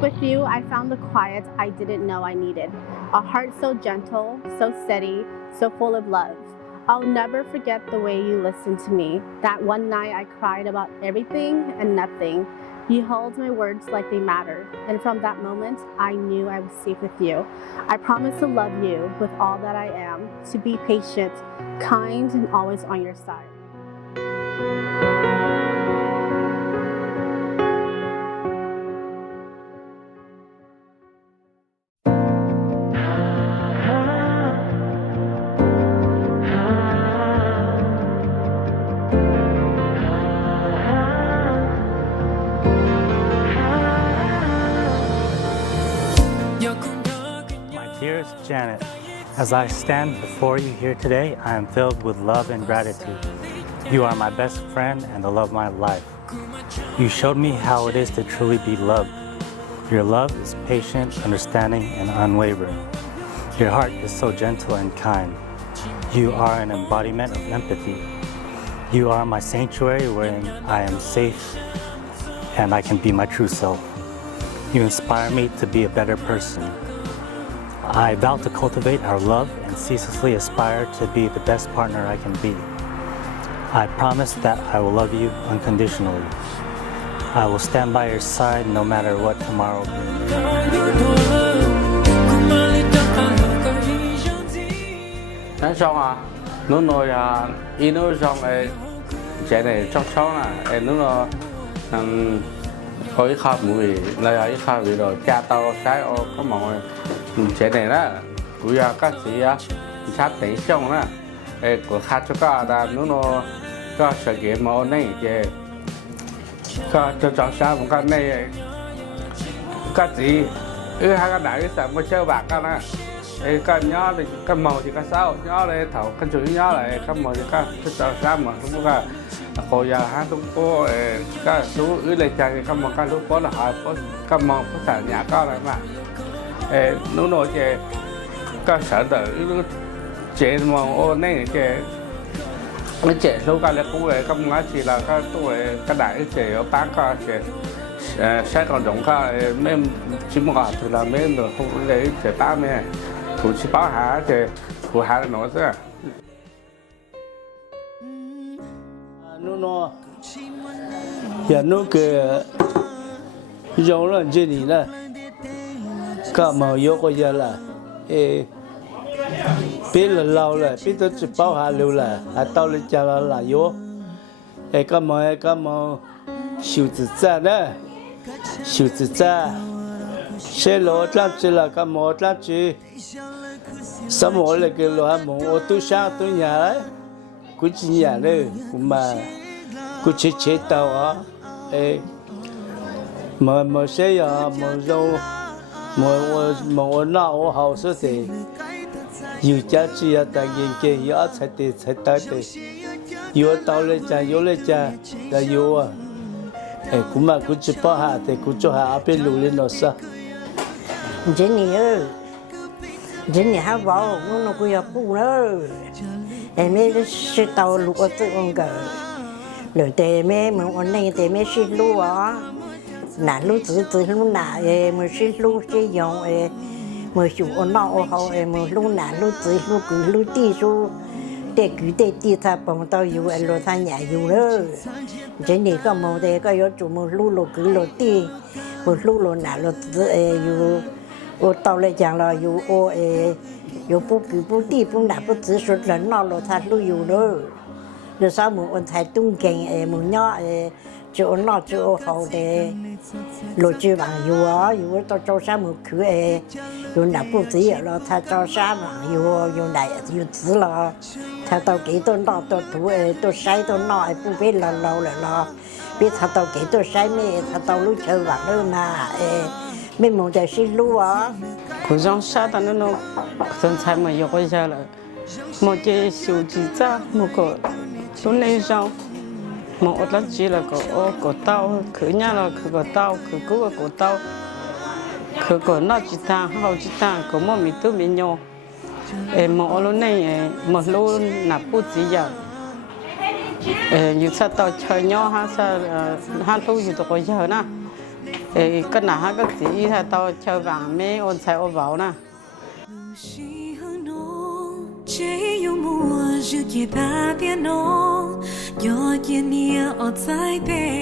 with you, I found the quiet I didn't know I needed. A heart so gentle, so steady, so full of love. I'll never forget the way you listened to me. That one night I cried about everything and nothing. You held my words like they mattered, and from that moment, I knew I was safe with you. I promise to love you with all that I am, to be patient, kind, and always on your side. Dearest Janet, as I stand before you here today, I am filled with love and gratitude. You are my best friend and the love of my life. You showed me how it is to truly be loved. Your love is patient, understanding, and unwavering. Your heart is so gentle and kind. You are an embodiment of empathy. You are my sanctuary wherein I am safe and I can be my true self. You inspire me to be a better person. I vow to cultivate our love and ceaselessly aspire to be the best partner I can be. I promise that I will love you unconditionally. I will stand by your side no matter what tomorrow brings. Nói xong nó nói ý nó xong trẻ này trong cháu là nó có ít khó mùi là ít khó vì rồi cha tao sai có mọi trẻ này đó cũng là các chị sát tỉnh xong đó của khác cho các là nó có sự kiện mà này thì có cho cháu sao một cái này các chị hai cái đại cái sản mà chơi bạc đó cái nhỏ thì cái màu thì cái sao nhỏ này thầu cái chữ nhỏ này cái màu thì cái cháu sao mà đúng không hồi giờ hai chúng cô cái số ở đây chơi cái màu cái lúc có là họ có cái màu có sản nhà có này mà nó nói cái sở tự nó chế mà ô này cái chế số cái là cũng cái ngã chỉ là cái tuổi cái đại chế ở bán cái chế sẽ còn giống cái mấy chỉ một thì là mấy người không lấy chế bán mấy thủ chỉ báo hạ chế thủ hạ nó thế nó hiện nó cái giống là gì nhỉ là cái màu yếu có gì là biết là lâu là biết tôi chỉ bảo hạ lưu là tao lấy cho là yếu cái màu siêu tự ra đó siêu tự ra xe lô trang trí là cái màu trang trí sao mà là cái lô hàng màu ô tô sang tôi nhà đấy cũng chỉ nhà đấy cũng mà cũng chế tàu mà xe mà dâu mà nó hậu số thì nhiều giá trị tại hiện kia nhiều sẽ tới nhiều tàu lên cha là nhiều cũng mà cũng chỉ bảo hạ thì cũng cho hạ bên lùi lên nó sao Jenny ha vào nó cũng có phụ nữa em mới sẽ tàu lụa tự ông cả rồi thế mấy mình này thế mấy xin lúa nà lúa tự lúa nà mình xin lúa sẽ dùng mình chịu ổn nọ họ mình lúa nà lúa tự lúa cứ lúa tí số để cứ để tí ta bằng tao yêu anh lúa thanh nhà yêu nữa Jenny có màu thế có yếu chủ mình lúa cứ lúa tí mình lúa nà lúa tự yêu ô tao lại chẳng là yêu ô yêu bố cứ bố tí bố nà bố tự số lần nọ lúa thanh lúa yêu nữa rồi sau mình ôn thái tung keng mình nhỏ chỗ nọ chỗ hậu để lối chơi bằng yêu tao cho sao mình cứ yêu nạp bút gì rồi thay cho sao bằng yêu này yêu thứ là thay tao kỹ tôi nọ tôi thủ tôi sai tôi nọ bút biết là lâu là lo biết thay tao kỹ tôi sai mẹ thay tao lúc chơi bằng nữa mà mình muốn chơi xin lúa cứ giống sao tao nó thân sai mà yêu cái sao là một chơi siêu chỉ ra một cái số này sao mà ở đó chỉ là có tao cứ nhà là cứ có tao cứ cố có tao cứ có nó chỉ ta hậu chỉ ta có một mình tôi mình nhau mà ở lúc này mà lúc nạp bút gì giờ như sao tao chơi nhau ha sao ha tôi gì tôi có giờ na cái nào cái gì thì tao chơi vàng mấy ôn sai ôn vào nè chế yêu mùa dù kia ta tiếng nó do kia nia ở trái bể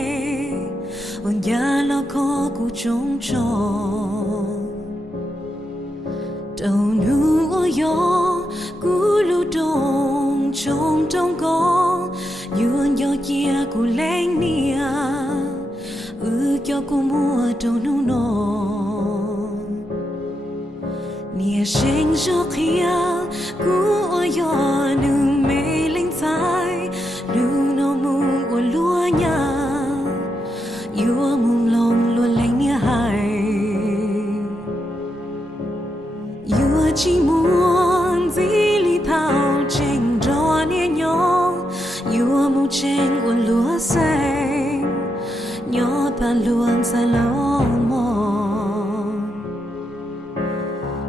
ôn ya lo khó của chúng tròn đầu nu ở yo cú lu đông trong trong con yuan yo kia của lên nia cho cô mua đầu nu non nia sinh cho kia cú ở yo nu mê linh trái nu no mung ở lúa nhà yêu mung lòng luôn lên nia hai yêu chỉ muốn gì li thao trên đó nia nhỏ yêu mung trên ở lúa xanh nhỏ ta luôn sai lo mong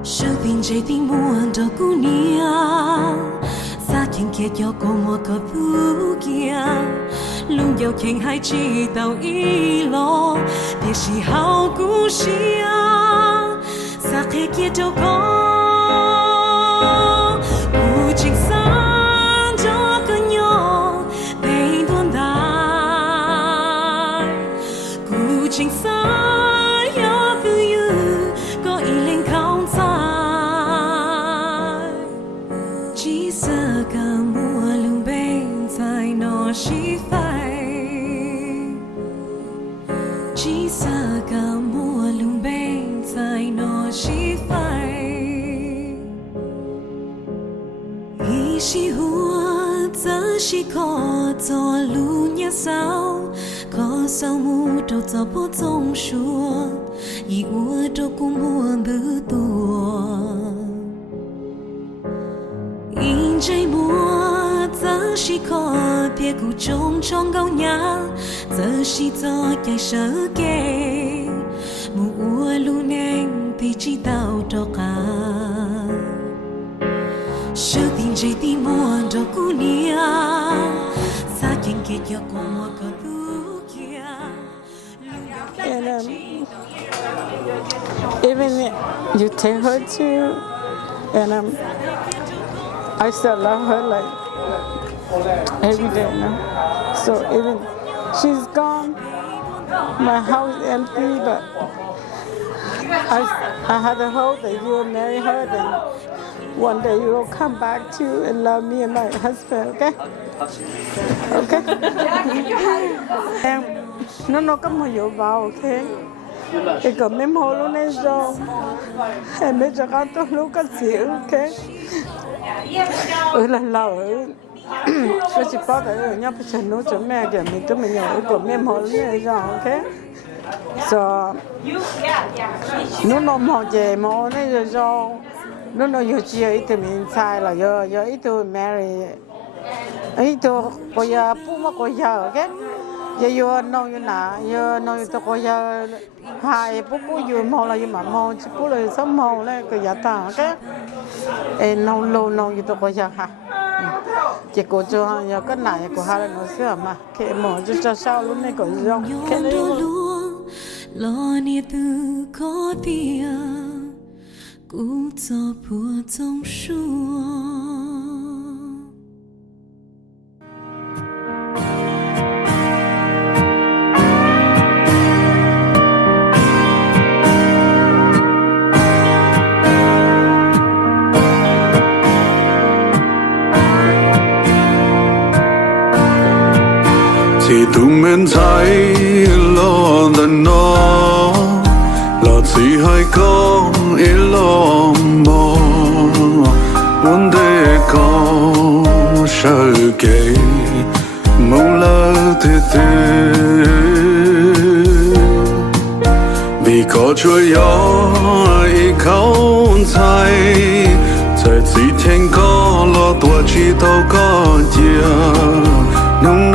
sự tình trái tim buồn đâu cũ nia xa thiên kia cho cô mua cờ phú kia luôn giàu khen hai chi tàu ý lo để chỉ hao cũ xia xa kia đâu có cũ chính sáng cho cơ nhỏ về tuần đại cũ chính sáng ya cứ như có ý lên không sai chỉ sợ cả mùa luôn bên dài nó chỉ phải chỉ sợ cả mùa luôn bên dài nó chỉ phải ý chỉ hùa giờ chỉ có cho lu nhớ sao có sao mu đâu cho bố trong xua ý ua đâu cũng muốn bữa tua in trái mùa giờ chỉ có biết cụ trong gấu nhà giờ chỉ cho cái sợ kề mùa lu neng thì chỉ tao cho cả sự tình trái tim buồn đâu cũ nia xa kinh kia cho cô mua cờ phú kia and even you take her too and I still love her like every day now so even she's gone my house empty but I had a hope that you will marry her then one day you will come back to and love me and my husband, okay? Okay? Em, nó có một dấu vào, okay? Thì cầm em hồ luôn ấy rồi. Em biết cho con tôi lúc có xỉu, okay? Là lâu rồi. Tôi chỉ có thể ở nhau bây giờ nó cho mẹ kìa mình tôi mình nhỏ cầm em hồ luôn ấy rồi, okay? So, nó nôm hồ chè mô này rồi. No, you see, it means I like you it to marry. It to go ya, puma go ya, okay? You know you na, you know you to go ya. Hai, pupu you more like you mamma, pull it some more like a yata, okay? And no, you to go ya ha. Chỉ có cho ya cái này của hai nó xưa mà, cái mỏ cho sao luôn này có rong, cái này lo ni tu có tiền cũng cho bùa trong xua chỉ tụi mình thấy lo đần nó là chỉ hai con yên lo mò vấn đề con sợ kể mong lỡ thế vì có chuối gió ý không thấy chỉ thiên có lo tua chỉ tao có chia nung